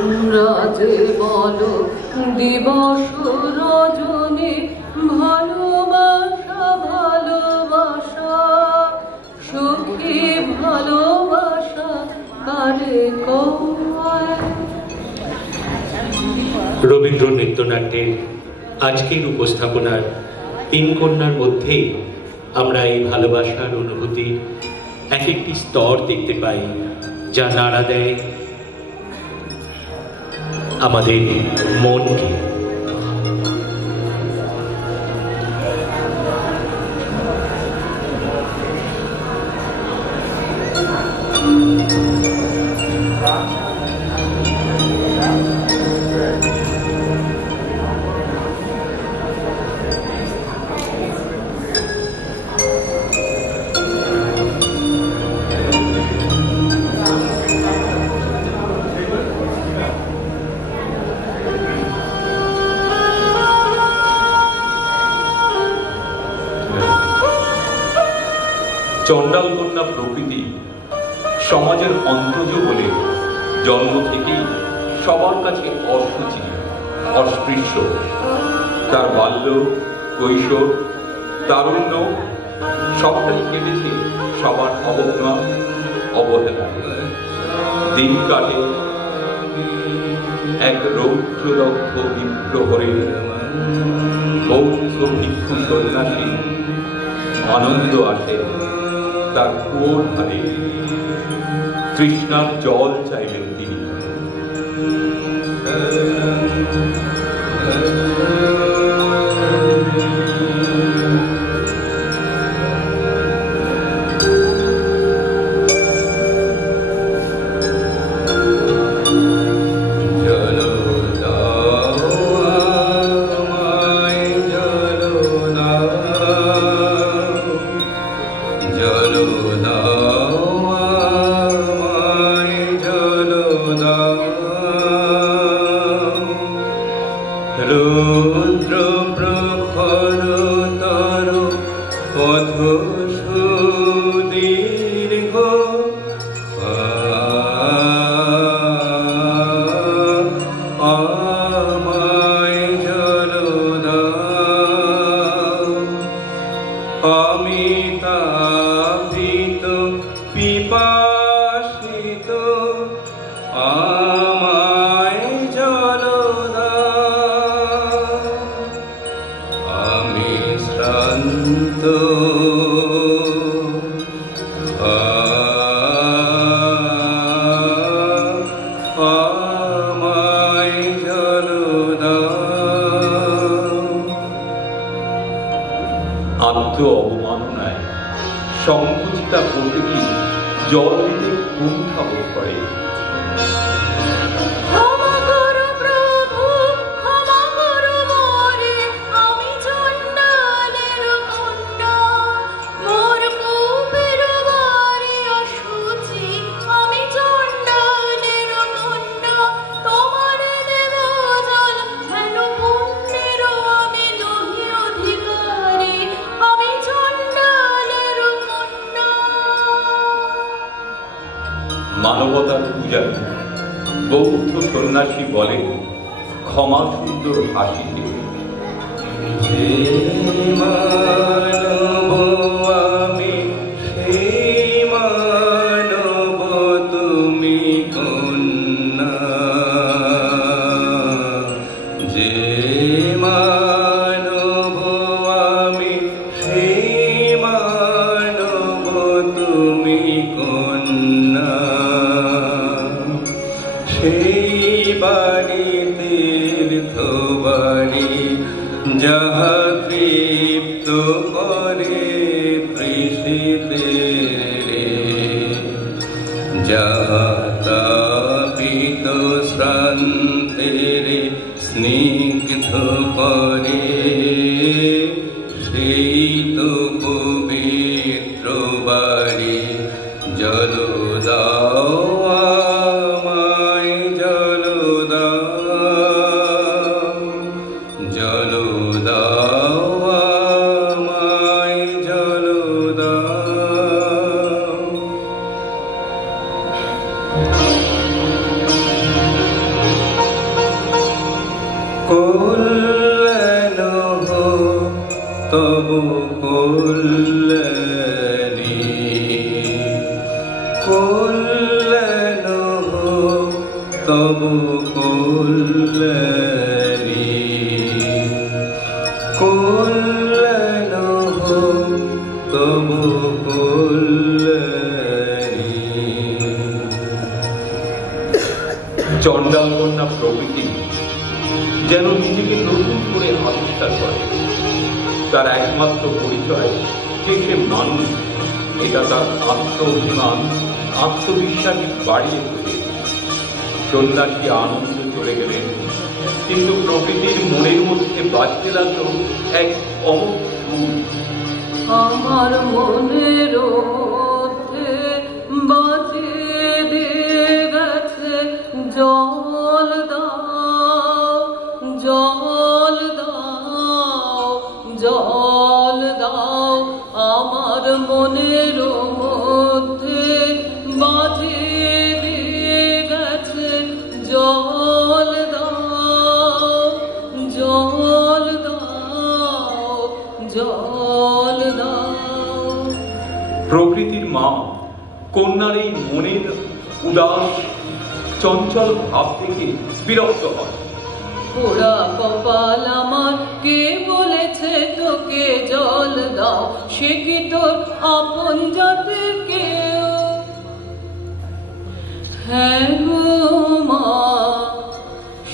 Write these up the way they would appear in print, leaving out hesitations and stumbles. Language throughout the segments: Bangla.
রাজে বলো দিবস রজনী ভালোবাসা ভালোবাসা সুখী ভালোবাসা কারে কয়। রবীন্দ্র নৃত্যনাট্যের আজকের উপস্থাপনার তিন কন্যার মধ্যে আমরা এই ভালোবাসার অনুভূতির এক একটি স্তর দেখতে পাই, যা নাড়া দেয় আমাদের মনকে। চণ্ডাল কন্যা প্রকৃতি সমাজের অন্তজ বলে জন্ম থেকেই সবার কাছে অসুচি অস্পৃশ্য। তার বাল্য কৈশোর তারুণ্য সবটাই কেটেছে সবার অবজ্ঞা অবহেলা। দিন কাটে এক রৌদ্রদগ্ধ বিপ্রহরে বৌদ্ধ ভিক্ষু সন্ন্যাসী আনন্দ আসে তার কুয়োর ধারে। তৃষ্ণার জল চাইলেন তিনি। রুদ্র প্রখর তর পথ সুদীর্ঘ আমায় জল দাও। আমি তাপিত পিপাসিত আমায় জল দাও। আমি শ্রান্ত আমায় জল দাও। আত্ম অবমাননায় সংকুচিতা প্রকৃতি জল দিতে কুণ্ঠা বোধ করে। মানবতার পূজারী বৌদ্ধ সন্ন্যাসী বলেন ক্ষমা সুন্দর হাসিতে, যে মানব আমি সেই মানব তুমি কন্যা। যে মানব আমি সেই মানব তুমি কন্যা। সেই বাড়ি তীর্থ বাড়ি যাহা তৃপ্ত করে তৃষিতে, যাহা তাপিত শ্রান্তের স্নিগ্ধ করে, সেই তো পবিত্র বাড়ি। জল দাও আমায় জল দাও। জল দাও আমায় জল দাও। কল্যাণ হোক তব কল্যাণী, কল্যাণ হোক তব কল্যাণী, কল্যাণ হোক তব কল্যাণী। চণ্ডাল কন্যা প্রকৃতি যেন নিজেকে নতুন করে আবিষ্কার করে। তার একমাত্র পরিচয় যে সে মানুষ, এটা তার আত্মঅভিমান, আত্মবিশ্বাস বাড়িয়ে তোলে। সন্ন্যাসী আনন্দ চলে গেলেন, কিন্তু প্রকৃতির মনের মধ্যে বাজতে লাগলো এক অমোঘ সুর। আমার মনের মধ্যে বাজিয়ে দিয়ে গেছে, জল দাও, জল দাও, জল দাও। আমার মনের মধ্যে বাজিয়ে দিয়ে গেছে, জল দাও, জল দাও, জল দাও। প্রকৃতির মা কন্যার এই মনের উদাস চঞ্চল ভাব থেকে বিরক্ত হয়। পোড়া কপাল আমার, কে বলেছে তোকে জল দাও? সে কি তোর আপন জাতের কেউ? হ্যাঁ গো মা,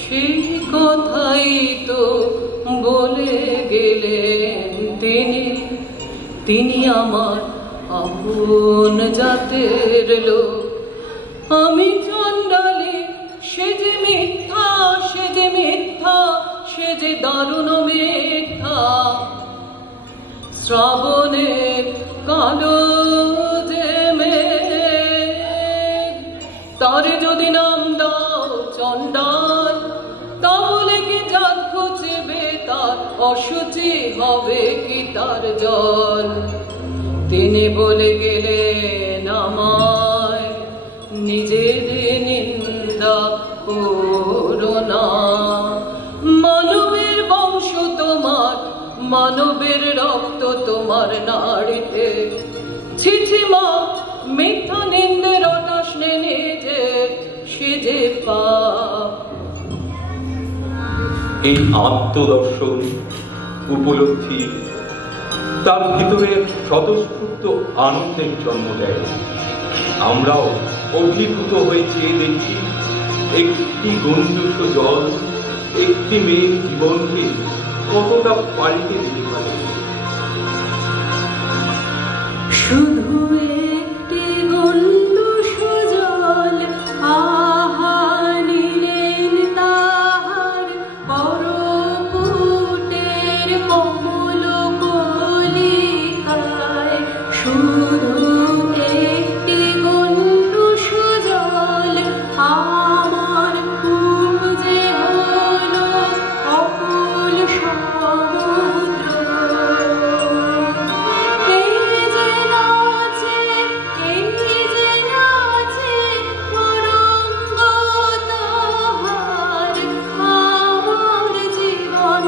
সেই কথাই তো বলে গেলেন তিনি। তিনি আমার আপন জাতের লোক। আমি চণ্ডালী, সে যে মিথ্যা, সে যে মিথ্যা, সে যে দারুণ মিথ্যা। শ্রাবণের কালো যে মেঘ, তারে যদি নাম দাও চণ্ডাল, তাহলে কি জাত খুঁজবে তার? অশুচি হবে কি তার জল? তিনি বলে গেলেন আমায়, নিজের নিন্দা করো না। মানবের বংশ তোমার, মানবের রক্ত তোমার নাড়িতে। ছি ছি মা, মিথ্যা নিন্দের রটাস নে নিজের, সে যে পাপ। এই আত্মদর্শন উপলব্ধি তার ভিতরে এক স্বতঃস্ফূর্ত আনন্দের জন্ম দেয়। আমরাও অভিভূত হয়ে চেয়ে দেখি একটি গণ্ডূষ জল একটি মেয়ের জীবনকে কতটা পাল্টে দিতে পারে। শুধু একটি গণ্ডূষ জল, আহা নিলেন তাহার পরপুটের কমল কলিকায়। শুধু একটি গণ্ডূষ জল, আমার খুঁজে হলো অকুল সমুদ্র। এই যে নাচে, এই যে নাচে তরঙ্গ তাহার, আমার জীবন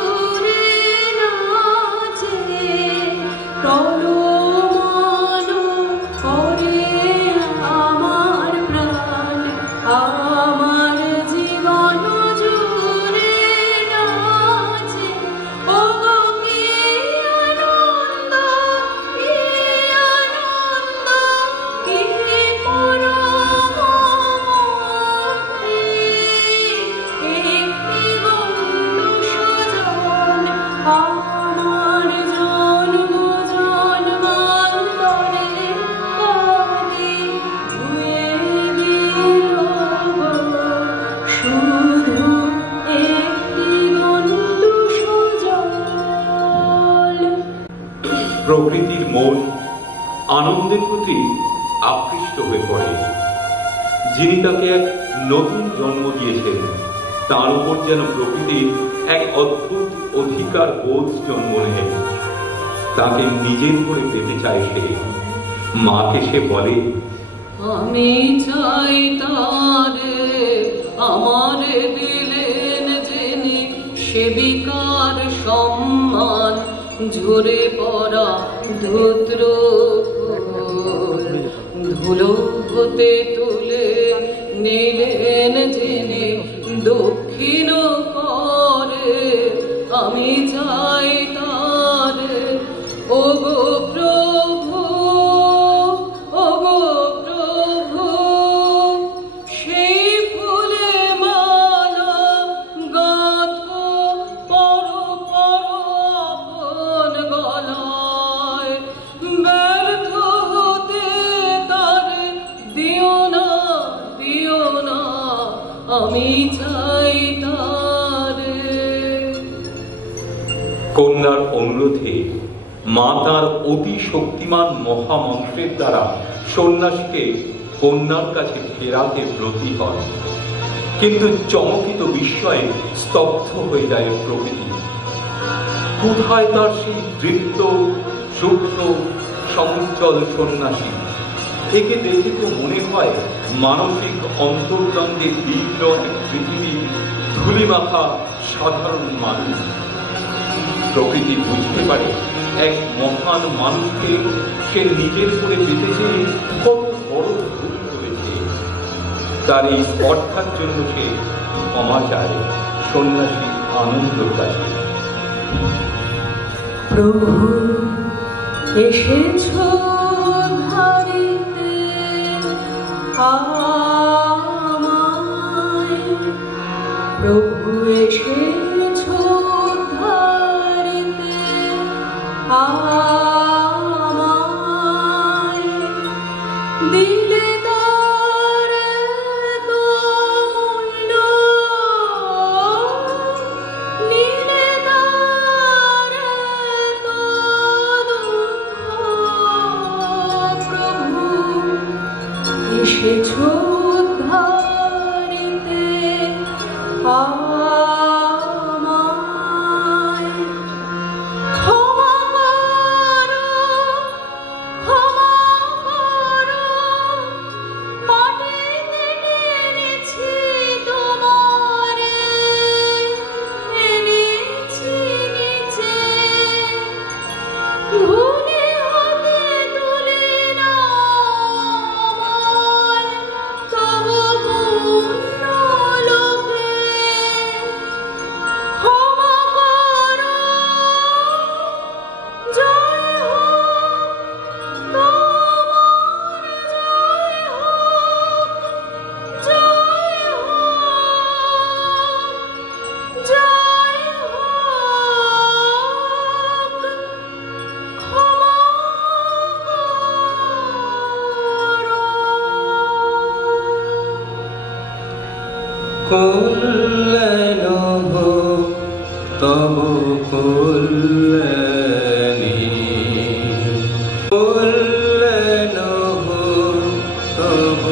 জুড়ে নাচে। প্রলোভন করে আমার প্রাণ, আমার জীবন জুড়ে নাচে। ওগো কি আনন্দ, কি আনন্দ, কি পরম মুক্তি। একটি গণ্ডূষ জল, আমার জন্ম জন্মান্তরে কালি ধুয়ে দিল গো। শুধু একটি গণ্ডূষ জল। প্রকৃতির মন আনন্দের প্রতি আকৃষ্ট হয়ে পড়ে। যিনি তাকে এক নতুন জন্ম দিয়েছেন, তার উপর যেন প্রকৃতির এক অদ্ভুত অধিকার বোধ জন্ম নেয়। তাকে নিজের করে পেতে চায় সে। মাকে সে বলে, আমি চাই তারে, আমারে দিলেন যিনি সেবিকার সম্মান ঝরে পড়া ধূত্র ফুল ধুলো হতে তুলে নিলেন জেনে দক্ষিণ করে আমি চাই তার ওগো প্রভু ওগো প্রভু সেই ফুলে মালা গাঁথো পর আপন গলায় ব্যর্থ হতে তার দিও না আমি চাই তারে। কন্যার অনুরোধে মা তার অতি শক্তিমান মহামন্ত্রের দ্বারা সন্ন্যাসীকে কন্যার কাছে ফেরাতে ব্রতী হন। কিন্তু চমকিত বিস্ময়ে স্তব্ধ হয়ে যায় প্রকৃতি। কোথায় তার সেই দৃপ্ত শুভ্র সমুজ্জ্বল সন্ন্যাসী? একে দেখে তো মনে হয় মানসিক অন্তর্দ্বন্দ্বে তীব্র এক পৃথিবীর ধূলিমাখা সাধারণ মানুষ। প্রকৃতি বুঝতে পারে এক মহান মানুষকে সে নিজের করে পেতে চেয়ে কত বড় ভুল করেছে। তার এই স্পর্ধার জন্য সে ক্ষমা চায় সন্ন্যাসী আনন্দের কাছে। প্রভু এসেছো ধারিতে আমায়, প্রভু এসেছো ধারিতে আমায়, দিলে তার মূল্য নিলে তার প্রভু এসেছো ধারিতে আমায়, ক্ষমা করো মাটিতে এনেছি তোমারে, এনেছি নিচে ধুলি হতে তুলে নামায় তবু পুণ্য লোকে। ক্ষমা করো, জয় হোক তোমার, জয় হোক, জয় হোক, জয় হোক, ক্ষমা করো। কল্যাণ হোক তব কল্যাণী, কল্যাণ হোক তব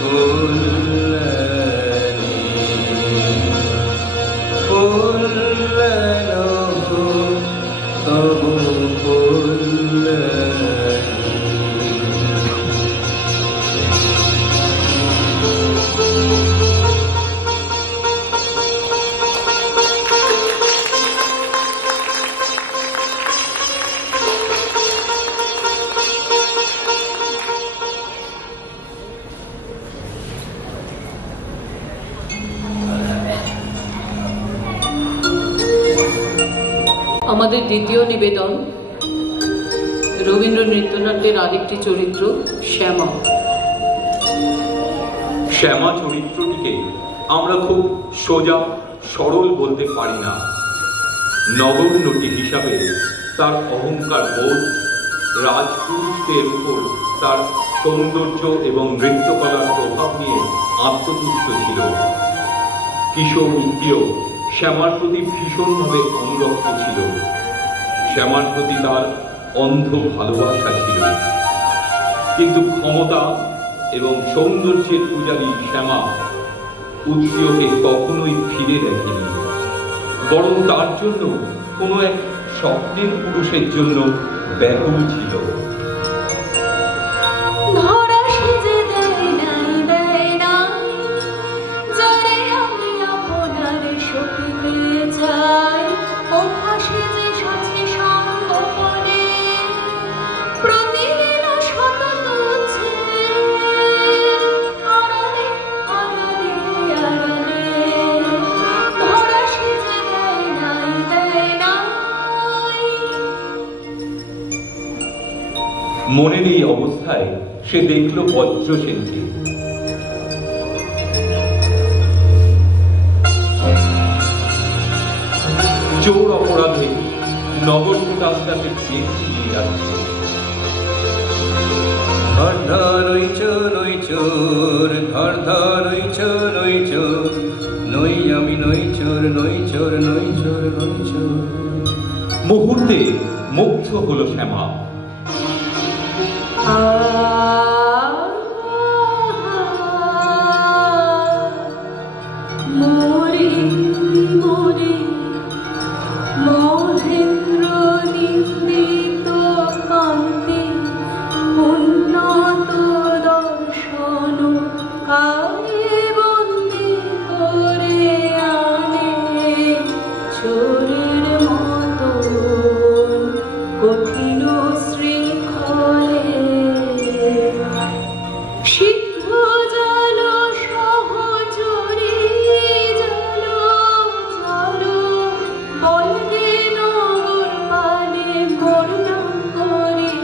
কল্যাণী, কল্যাণ হোক তব কল্যাণী। আমাদের দ্বিতীয় নিবেদন রবীন্দ্র নৃত্যনাট্যের আরেকটি চরিত্র শ্যামা। শ্যামা চরিত্রটিকে আমরা খুব সোজা সরল বলতে পারি না। নগণ্যটি হিসাবে তার অহংকার বোধ, রাজপুরুষদের উপর তার সৌন্দর্য এবং নৃত্যকলার প্রভাব নিয়ে আত্মতুষ্ট ছিল। কিশোর উত্তীয় শ্যামার প্রতি ভীষণভাবে অনুরক্ত ছিল। শ্যামার প্রতি তার অন্ধ ভালোবাসা ছিল। কিন্তু ক্ষমতা এবং সৌন্দর্যের পূজারী শ্যামা উত্তীয়কে কখনোই ফিরে দেখেনি, বরং তার জন্য কোনো এক স্বপ্নের পুরুষের জন্য ব্যাকুল ছিল। ধরা সেজে দেয় নাই, যারে আমি আপনার সখিতে চাই। মনের এই অবস্থায় সে দেখল বজ্রসেনকে। চোর অপরাধে নগর কোটাল তাকে নিয়ে যাচ্ছে। ধর ধর ওই চোর, ওই চোর, ধর ধর ওই চোর, ওই চোর, নই আমি নই চোর, নই চোর, নই চোর, নই চোর। মুহূর্তে মুগ্ধ হলো শ্যামা। মোরে মোরে মহেন্দ্র নিন্দিত কান্তি উন্নত দর্শন কালে বন্দি করে আনে চোরের মতো কঠিন শৃঙ্খলে। সিদ্ধ জল সহচরী জল জল বলকে নগর পালে বর্ণন করি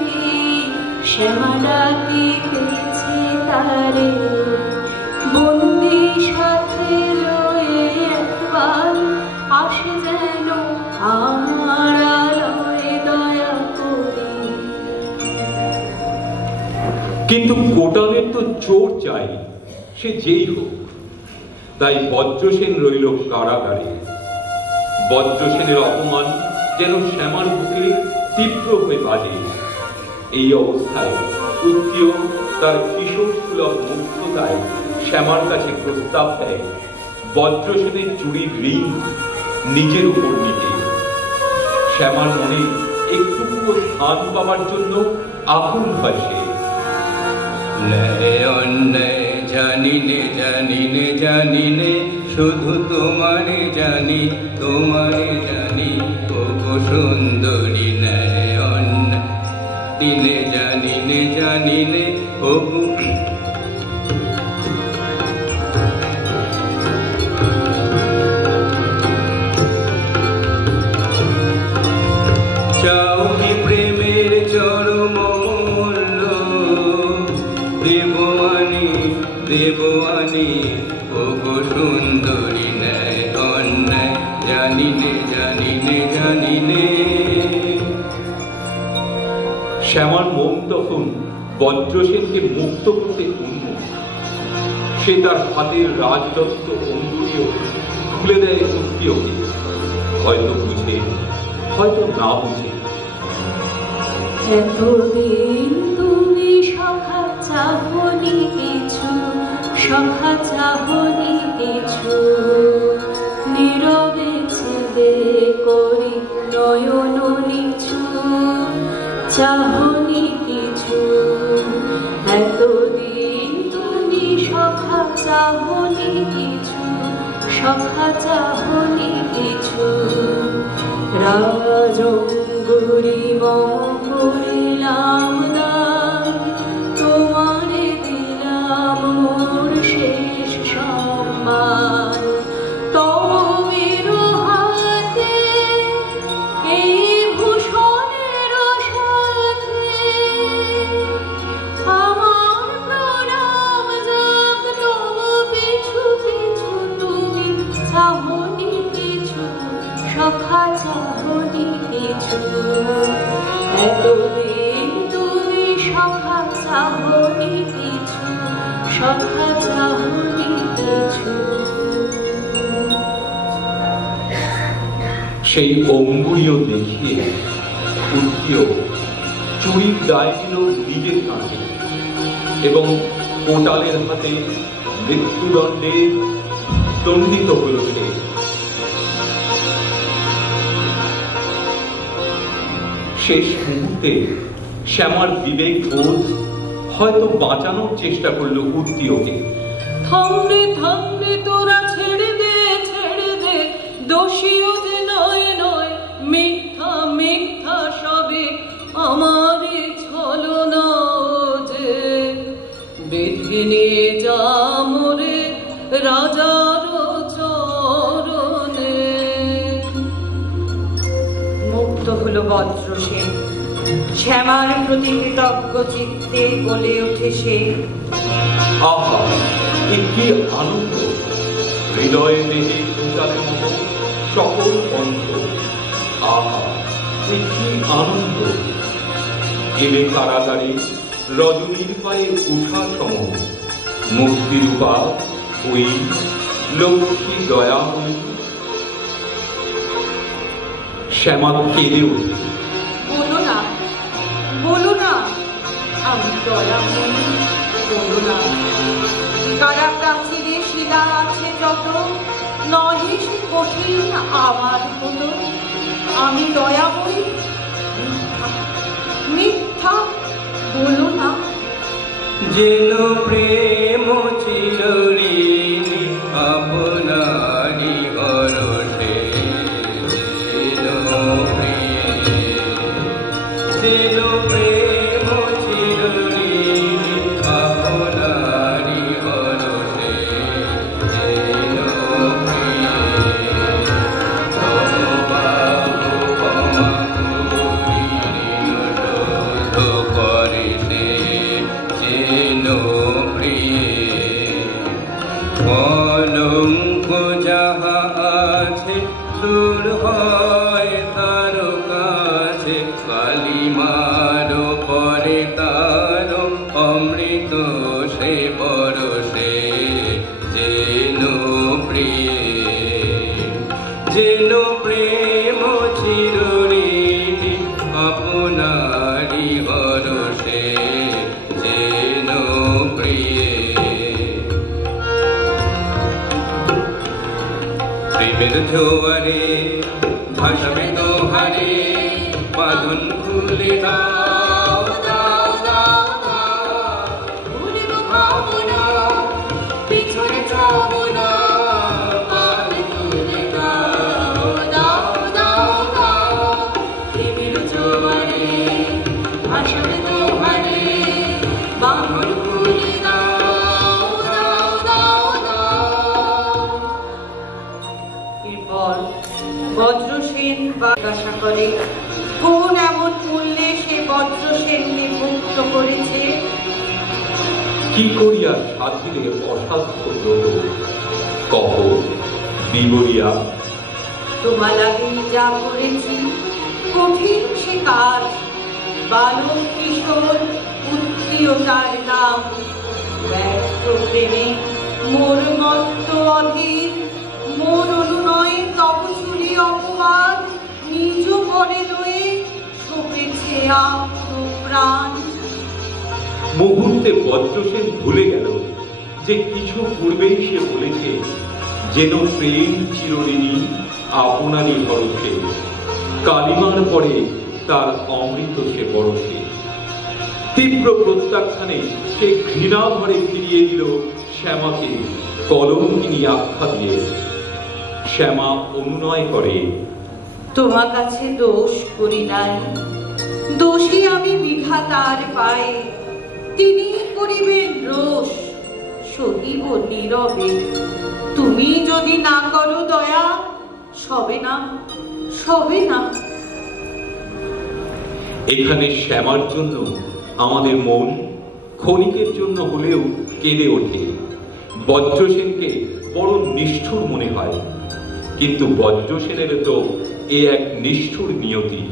শ্যামা ডাকিতেছে তারে বন্দি সাথে লয়ে একবার আসে যেন আমার আলোয় দয়া করি। কিন্তু কোটালের তো চোর চাই, সে যেই হোক। তাই বজ্রসেন রইল কারাগারে। বজ্রসেনের অপমান যেন শ্যামার বুকে তীব্র হয়ে বাজে। এই অবস্থায় উত্তীয় তার কিশোর সুলভ মুগ্ধতায় শ্যামার কাছে প্রস্তাব দেয় বজ্রসেনের চুরির ঋণ নিজের উপর নিতে। শ্যামার মনে একটুকুও স্থান পাওয়ার জন্য আকুল হয় সে। ন্যায় অন্যায় জানি নে, জানি নে, জানি নে, শুধু তোমারে জানি, তোমারে জানি, ওগো সুন্দরী। ন্যায় অন্যায় দিনে জানি নে, জানি নে, ওগো চাও কি প্রেমের চরম মূল্য, দেবয়ানী দেবয়ানী, ওগো সুন্দরী। ন্যায় অন্যায় জানি নে, জানি নে, জানি নে। শ্যামার মন তখন বজ্রসেনকে মুক্ত করতে উন্মুখ। সে তার হাতের রাজদত্ত অঙ্গুরীয় খুলে দেয় উত্তীয়কে। হয়তো বুঝে, হয়তো না বুঝে। এতদিন তুমি সখা চাহনি কিছু, সখা চাহনি কিছু, নীরবে ছেলে করি নয়ন নিচু, চাহনি কিছু। এতদিন তুমি সখা চাহনি কিছু, সখা চাহনি কিছু, রাজঙ্গুরি করিলাম দান, তোমারে দিলাম মোর শেষ সম্মান। তবের হাতে এই ভূষণের সাথে আমার প্রণাম যাক, তবু পিছু পিছু তুমি চাহনি কিছু, সখা চাহনি কিছু। এতদিন তুমি সখা চাহনি কিছু, সখা চাহনি কিছু। সেই অঙ্গুরীয় দেখিয়ে উত্তীয় চুরির দায় নিল নিজের কাঁধে এবং কোটালের হাতে মৃত্যুদণ্ডে দণ্ডিত হল সে। শেষ মুহূর্তে শ্যামার বিবেক বোধ হয়তো বাঁচানোর চেষ্টা করলো উত্তীয়কে। থামরে থামরে তোরা ছেড়ে দে, ছেড়ে দে, দোষীও যে নয় নয়, মিথ্যা মিথ্যা সবে আমারে ছলনা যে। বেঁধে নিয়ে যা মোরে রাজার চরণে। মুক্ত হলো বজ্রসেন। শ্যামার প্রতি কৃতজ্ঞ চিত্তে বলে ওঠে সে। আহা, এ কি আনন্দ! হৃদয়ে দেহে ঘুটালে মতো সকল বন্ধ। আহা, এ কি আনন্দ! এলে কারাগারে রজনীর পায়ে উষা সম, মুক্তিরূপা ওই লক্ষ্মী দয়াময়ী। শ্যামা কেঁদে উঠে, বলো না, বলো না, আমি দয়াময়ী, বলো না। কারা প্রাচীরে শিলা আছে যত, নহে সে কঠিন আমার মতো। আমি দয়াময়ী, মিথ্যা, বলো না। যেন প্রেম চিরঋণী আপনারি গরসে, যেন প্রেম চিরঋণী আপনারি গরসে, যেন করে সে, যেন কলঙ্ক যাহা আছে দূর হয় তার কাছে, কালিমার পরে তার অমৃত সে পরশে, যেন যেন প্রেম চিরঋণী আপনারি হরষে, যেন প্রেমের জোয়ারে ভাসবে দোহারে, বাঁধন খুলে দাও দাও দাও দাও, ভুলিব ভাবনা পিছনে যাব না, বাঁধ খুলে দাও দাও দাও দাও, প্রেমের জোয়ারে ভাসবে দোহারে, বাঁধন খুলে দাও দাও দাও দাও। এরপর বজ্রসেন জিজ্ঞাসা করে, কোন এমন মূল্যে সে বজ্রসেনকে মুক্ত করেছে? কি করিয়া সাধিলে অসাধ্য ব্রত, কহ বিবরিয়া। তোমার লাগে যা করেছি কঠিন সে কাজ, বালক কিশোর উত্তীয় তার নাম, ব্যর্থ প্রেমে মোর মত্ত অধীর, মোর অনুনয়ে তপসুলি অপমান, নিজ করে লয়ে সপেছে আত্মপ্রাণ। মুহূর্তে বজ্রসেন ভুলে গেল যে কিছু পূর্বেই সে বলেছে, যেন প্রেম চিরঋণী আপনারই হরষে, কালিমার পরে তার অমৃত সে বরষে। তীব্র প্রত্যাখ্যানে সে ঘৃণা ভরে ফিরিয়ে দিল শ্যামাকে কলঙ্কিনী আখ্যা দিয়ে। শ্যামা অনুনয় করে, তোমার কাছে দোষ করি নাই, দোষী আমি বিধাতার পায়ে, তিনি করিবেন রোষ, সহিব নীরবে। তুমি যদি না করো দয়া, সবে না, সবে না। এখানে শ্যামার জন্য আমাদের মন ক্ষণিকের জন্য হলেও কেঁদে ওঠে। বজ্রসেনকে বড় নিষ্ঠুর মনে হয়, কিন্তু বজ্রসেনের তো এ এক নিষ্ঠুর নিয়তি।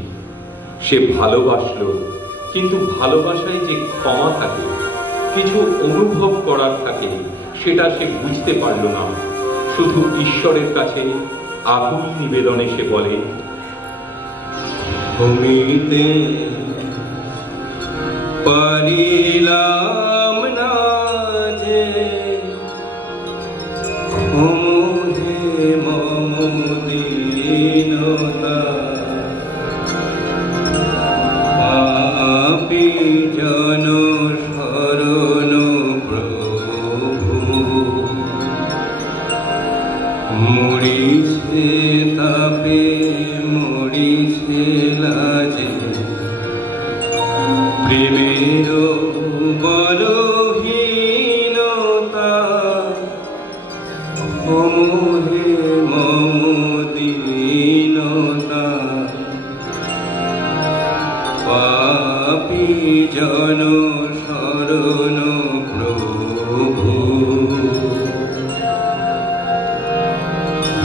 সে ভালোবাসল, কিন্তু ভালোবাসায় যে ক্ষমা থাকে, কিছু অনুভব করার থাকে, সেটা সে বুঝতে পারল না। শুধু ঈশ্বরের কাছে আকুল নিবেদনে সে বলে, ভূমিতে পারিলাম না যে, মোহে মম দীনতা, পাপী জন শরণ প্রভু, মরিছে তাপে মরিছে লাজে, প্রেমের বলহীনতা, মোহে মম দীনতা,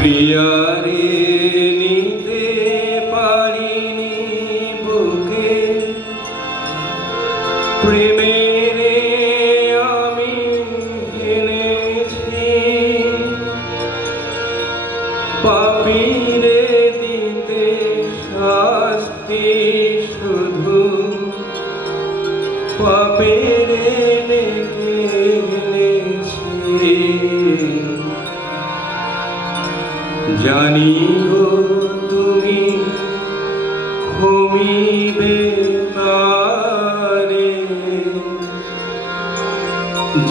প্রিয়ারে নিতে পারিনি বুকে প্রেমের আমি এনেছি পাপীরে দিতে শাস্তি শুধু পাপের লেগে এনেছি জানি গো তুমি ক্ষমিবে তারে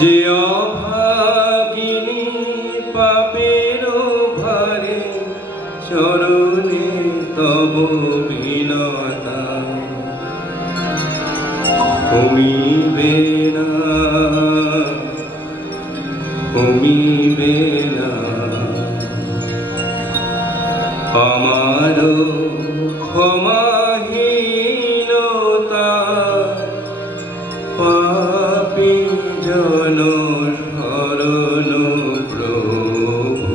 যে অভাগিনী পাপের ভারে চরণে তব বিনতা ক্ষমিবে না ক্ষমিবে না আমারও ক্ষমাহীনতা পাপী জন শরণ প্রভু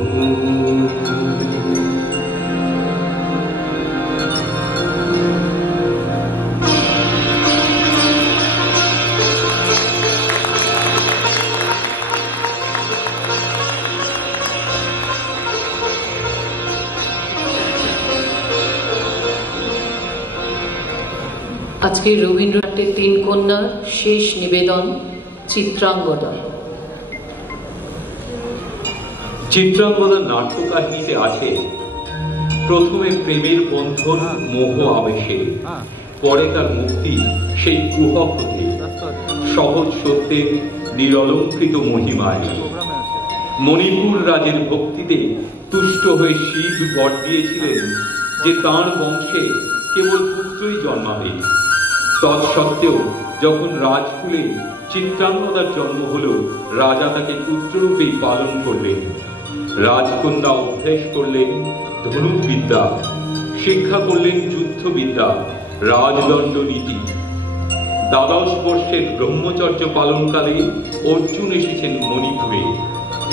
আজকে রবীন্দ্রনাথের তিন কন্যার শেষ নিবেদন চিত্রাঙ্গদা। চিত্রাঙ্গদার নাট্যকাহিনীতে আছে প্রথমে প্রেমের বন্ধন মোহ আবেশে, পরে তার মুক্তি সেই কুহক হতে সহজ সত্যের নিরলঙ্কৃত মহিমায়। মণিপুর রাজের ভক্তিতে তুষ্ট হয়ে শিব বর দিয়েছিলেন যে তাঁর বংশে কেবল পুত্রই জন্মাবে। তৎসত্ত্বেও যখন রাজকুলে চিত্রাঙ্গদার জন্ম হল, রাজা তাকে পুত্ররূপেই পালন করলেন। রাজকন্যা অভ্যেস করলেন ধনুর্বিদ্যা, শিক্ষা করলেন যুদ্ধবিদ্যা, রাজদণ্ড নীতি। 12 বর্ষের ব্রহ্মচর্য পালনকালে অর্জুন এসেছেন মণিপুরে।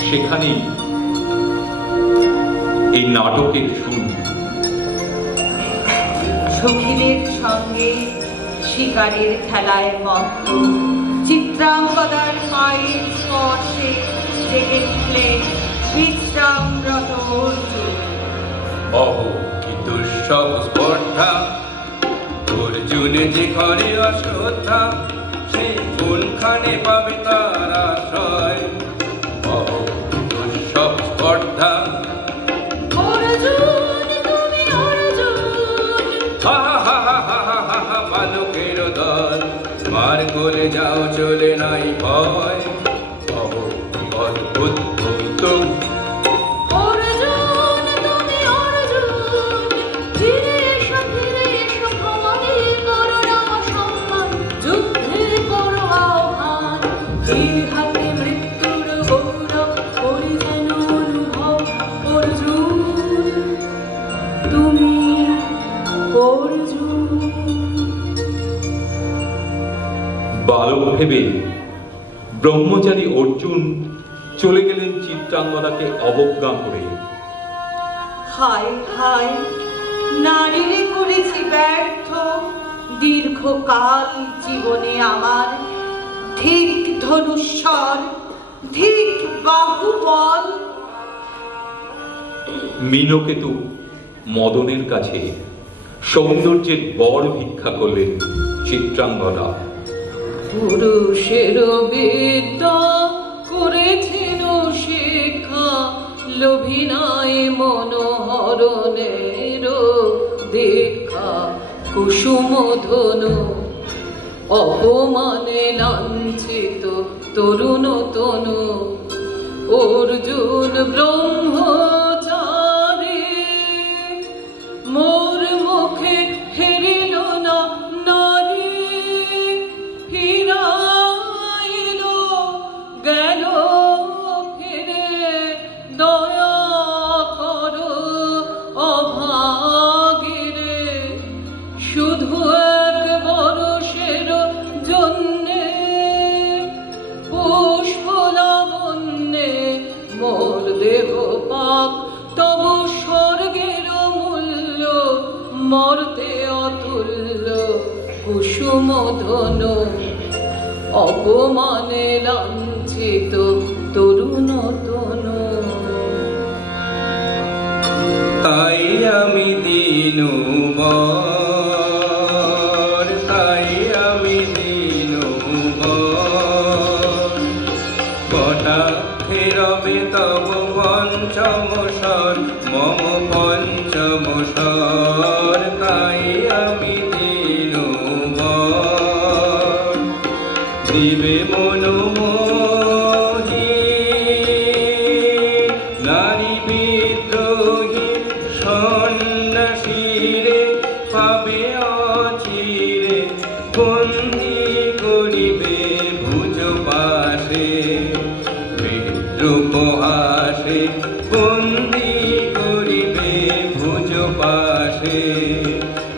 সেখানেই এই নাটকের শুরু। সখীদের সঙ্গে শিকারের খেলায় মত্ত চিত্রাঙ্গদার পায়ের স্পর্শে জেগে উঠলেন বিশ্রামরত অর্জুন। অহো কি দুঃসহ স্পর্ধা, অর্জুন যে ঘরে অশ্রদ্ধা, সে কোনখানে পাবে তার আশ্রয়। অহো কি দুঃসহ স্পর্ধা, বালকের দল মার গোলে যাও চলে নাই ভয়। অহো কি অদ্ভুত কৌতুক, বালক ভেবে ব্রহ্মচারী অর্জুন চলে গেলেন চিত্রাঙ্গদাকে অবজ্ঞা করে। হায় হায়, নারীরে করেছি ব্যর্থ দীর্ঘকাল জীবনে আমার। ঠিক ধনুস্বর, ঠিক বাহুবল। মীনকেতু মদনের কাছে সৌন্দর্যের বর ভিক্ষা করলেন চিত্রাঙ্গদা। পুরুষের বিদ্যা করেছেন শিক্ষা, লোভিনায় মনোহরণের দীক্ষা। কুসুম ধনু অপমানে লাঞ্ছিত তরুণ তনু, অর্জুন ব্রহ্মচারী মোর মুখে হেরিল না নারী। ফিরাইল গেল ফিরে দয়া করো অভাগীরে, শুধু এক বরষের জন্যে পুষ্প লাবণ্যে মোর দেহ পাক তবু মর্তে অতুল্য কুসুম ধনু, অপমানে লাঞ্ছিত তরুণ তনু। তাই আমি দিনবর, তাই আমি দিনবর, কটাক্ষে রবে তব পঞ্চম স্বর, মম পঞ্চম স্বর। তাই আমি দিনবর, দিবে মনোমোহী নারী বিদ্রোহী সন্ন্যাসীরে পাবে অচিরে, বন্দী করিবে ভুজ পাশে বিদ্রুপহাসে, বন্দী করিবে ভুজ পাশে।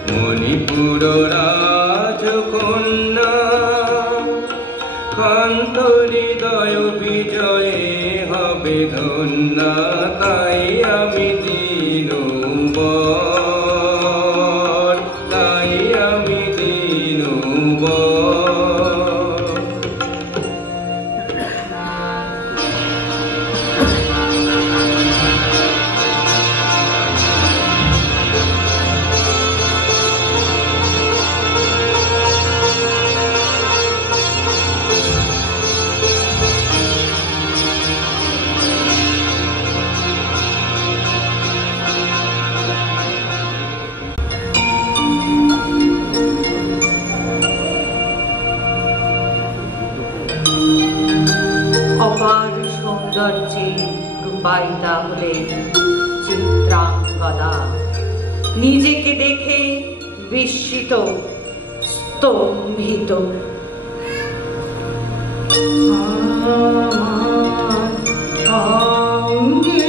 মণিপুর রাজকন্যা কান্ত হৃদয় বিজয়ে হবে ধন্যা। তাই আমি দিনবর, তাই আমি দিনবর। অপার সৌন্দর্যে রূপায়িতা হলেন চিত্রাঙ্গদা। নিজেকে দেখে বিস্মিত স্তম্ভিত। অঙ্গে অঙ্গে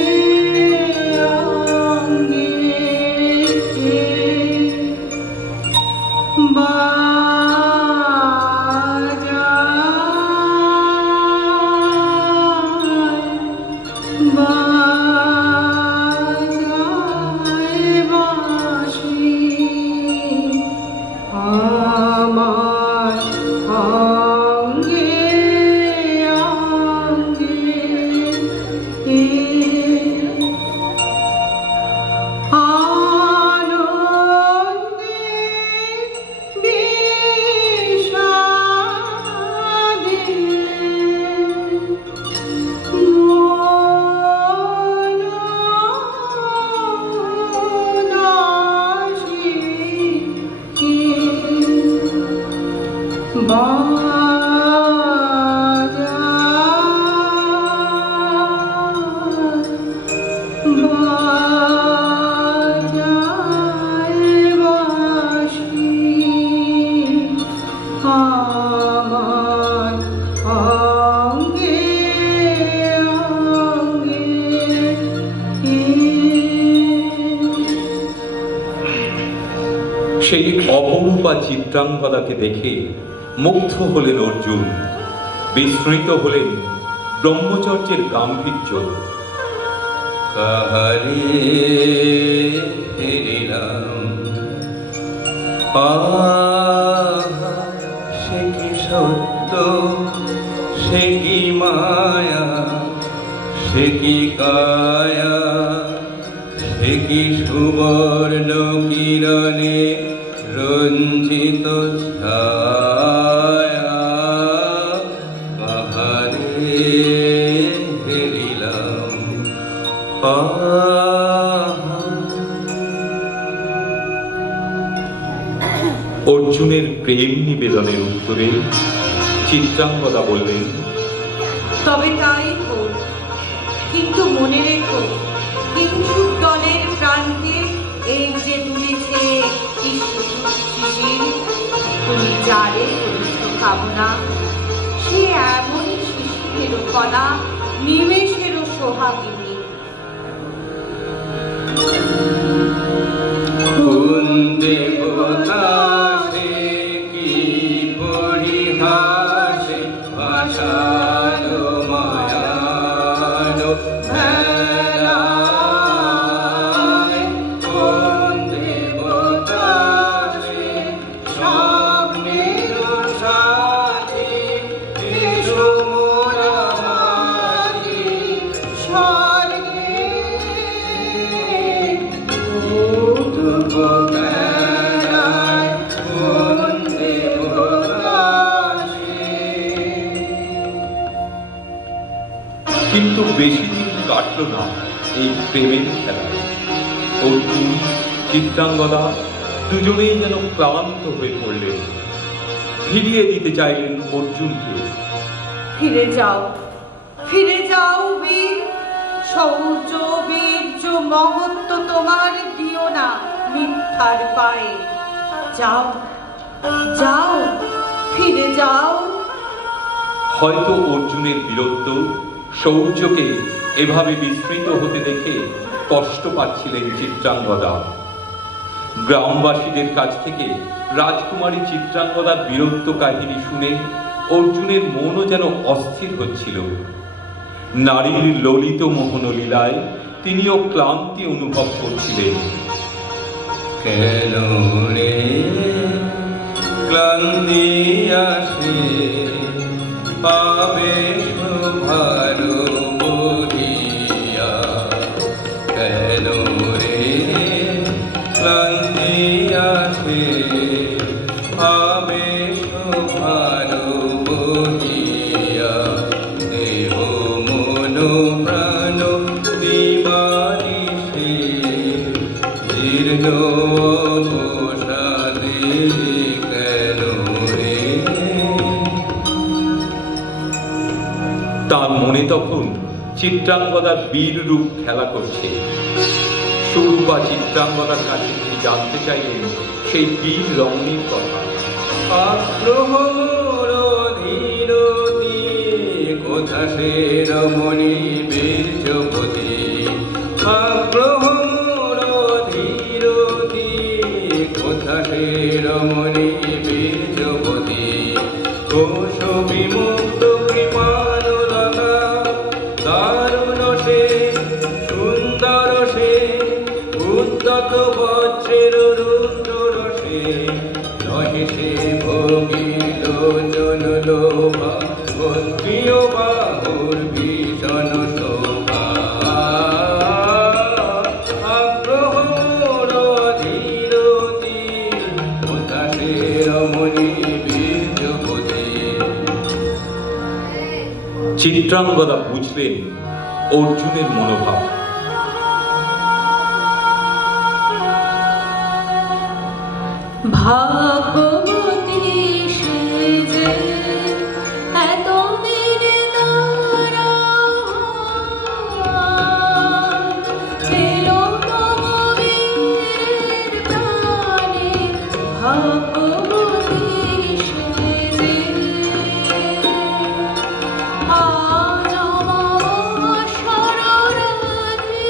সেই অপরূপা চিত্রাঙ্গদাকে দেখে মুগ্ধ হলেন অর্জুন, বিস্মৃত হলেন ব্রহ্মচর্যের গাম্ভীর্য। কাহারে ফিরিলাম, সে কি সত্য, সে কি মায়া, সে কি কায়া, সে কি সুবর্ণ কিরণে রঞ্জিত ছায়া। কাহারে ফিরিলাম, অর্জুনের প্রেম নিবেদনের উত্তরে চিত্রাঙ্গদা বললেন, তবে তাই হোক, কিন্তু মনে রেখো, হিংসুক দলের প্রান্তে এই যে তুলেছে শিশির, তুমি যারে করিস কামনা, সে এমনই শিশিরের কণা, নিমেষেরও সোহাগিনী। কোন দেবতা সে কি পরিহাসে, ভাষালো মায়ালো ভেলায়। কোন দেবতা না এই প্রেমের খেলায়। অর্জুন, চিত্রাঙ্গদা দুজনেই যেন ক্লান্ত হয়ে পড়লেন। ফিরিয়ে দিতে চাইলেন অর্জুনকে। ফিরে যাও, ফিরে যাও বীর। শৌর্য বীর্য মহত্ব তোমার দিও না মিথ্যার পায়ে। যাও যাও, ফিরে যাও। হয়তো অর্জুনের বীরত্ব শৌর্যকে এভাবে বিস্মৃত হতে দেখে কষ্ট পাচ্ছিলেন চিত্রাঙ্গদা। গ্রামবাসীদের কাছ থেকে রাজকুমারী চিত্রাঙ্গদার বীরত্ব কাহিনী শুনে অর্জুনের মনও যেন অস্থির হচ্ছিল। নারীর ললিত মোহন লীলায় তিনিও ক্লান্তি অনুভব করছিলেন। কেন রে ক্লান্তি আসে পাবে শোভার বহিয়া। কেন রে ক্লান্তি আসে পাবে শোভার বহিয়া। দেহ মন প্রাণ দিবানিশে জীর্ণ অবসাদে। কেন রে? তার মনে তখন চিত্রাঙ্গদার বীর রূপ খেলা করছে। সুরূপা চিত্রাঙ্গদার কাছে তিনি জানতে চাইলেন সেই বীর রমণীর কথা। আগ্রহ ধীরতি কোথা সে রমণী বীর্যপতি। আগ্রহ ধীরতি কোথা সে রমণী বীর্যপতি। কোশ বিমুক্ত কৃপানুরাগা দারুণ সে সুন্দর সে উদ্যত বজ্রের রুদ্র রসে। নহে সে ভোগিল জন লোভা ক্ষত্রিয় বাহুর ভীষণ শোভা। আগ্রহ ধীরতি কোথা সে রমণী বীর্যপতি। চিত্রাঙ্গদা বুঝলেন অর্জুনের মনোভাব। ভাগবতী সেজে এত দিন দ্বারা এলো তোমার প্রাণে। ভাগবতী সেজে আজ আমার শরণার্থী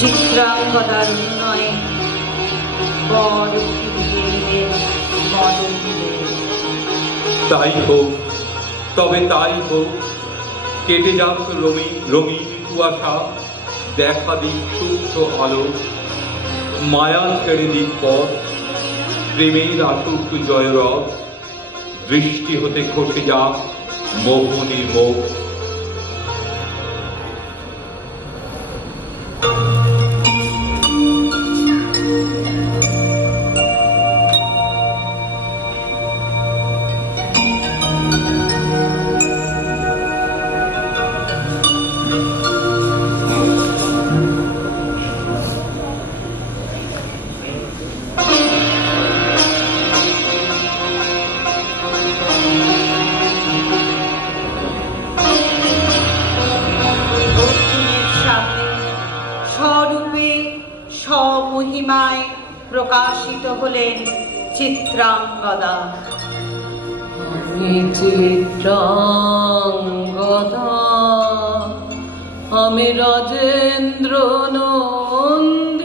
চিত্রাঙ্গদার উন্নয়ে বড় ফিরিয়ে এলেন মদনে। তাই হোক, তবে তাই হোক। কেটে যাক রঙিন কুয়াশা, দেখা দিক সূক্ষ্ম আলো। মায়া ছেড়ে দিক পথ, প্রেমের আসুক জয়রথ। দৃষ্টি হতে খসে যাক মোহনীর মুখ। মহিমায় প্রকাশিত হলেন চিত্রাঙ্গদা। আমি চিত্রাঙ্গদা, আমি রাজেন্দ্র নন্দিনী,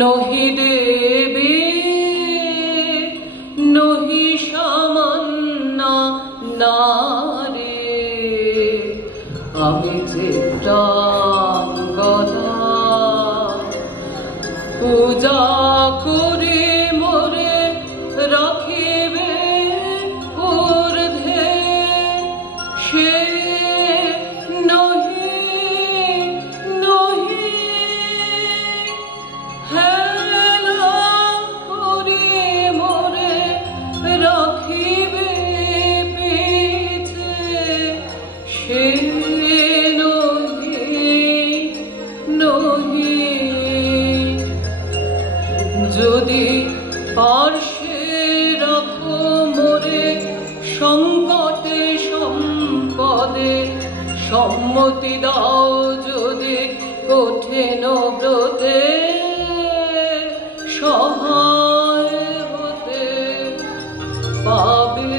নহি দেবী নহি সামান্না আমি চিত্রাঙ্গদা পূজা করি মোরে রাখিবে ঊর্ধ্বে সে নহি নহি হেলা করি মোরে রাখিবে পিছে সে যদি পার্শ্বে রাখো মোরে সংকটে সম্পদে সম্মতি দাও যদি কঠিন ব্রতে সহায় হতে পাবে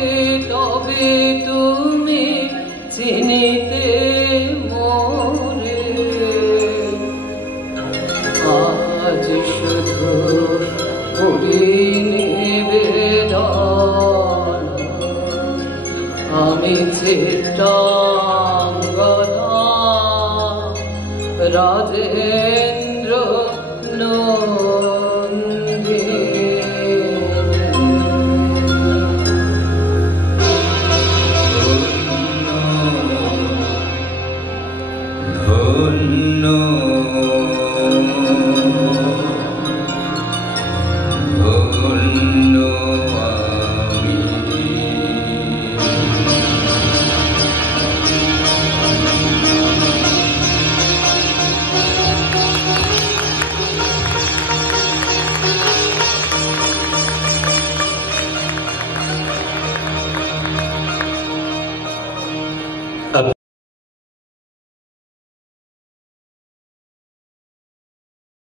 তবে তুমি চিনিতে মোরে আজ শুধু করি নিবেদন আমি চিত্রাঙ্গদা রাধে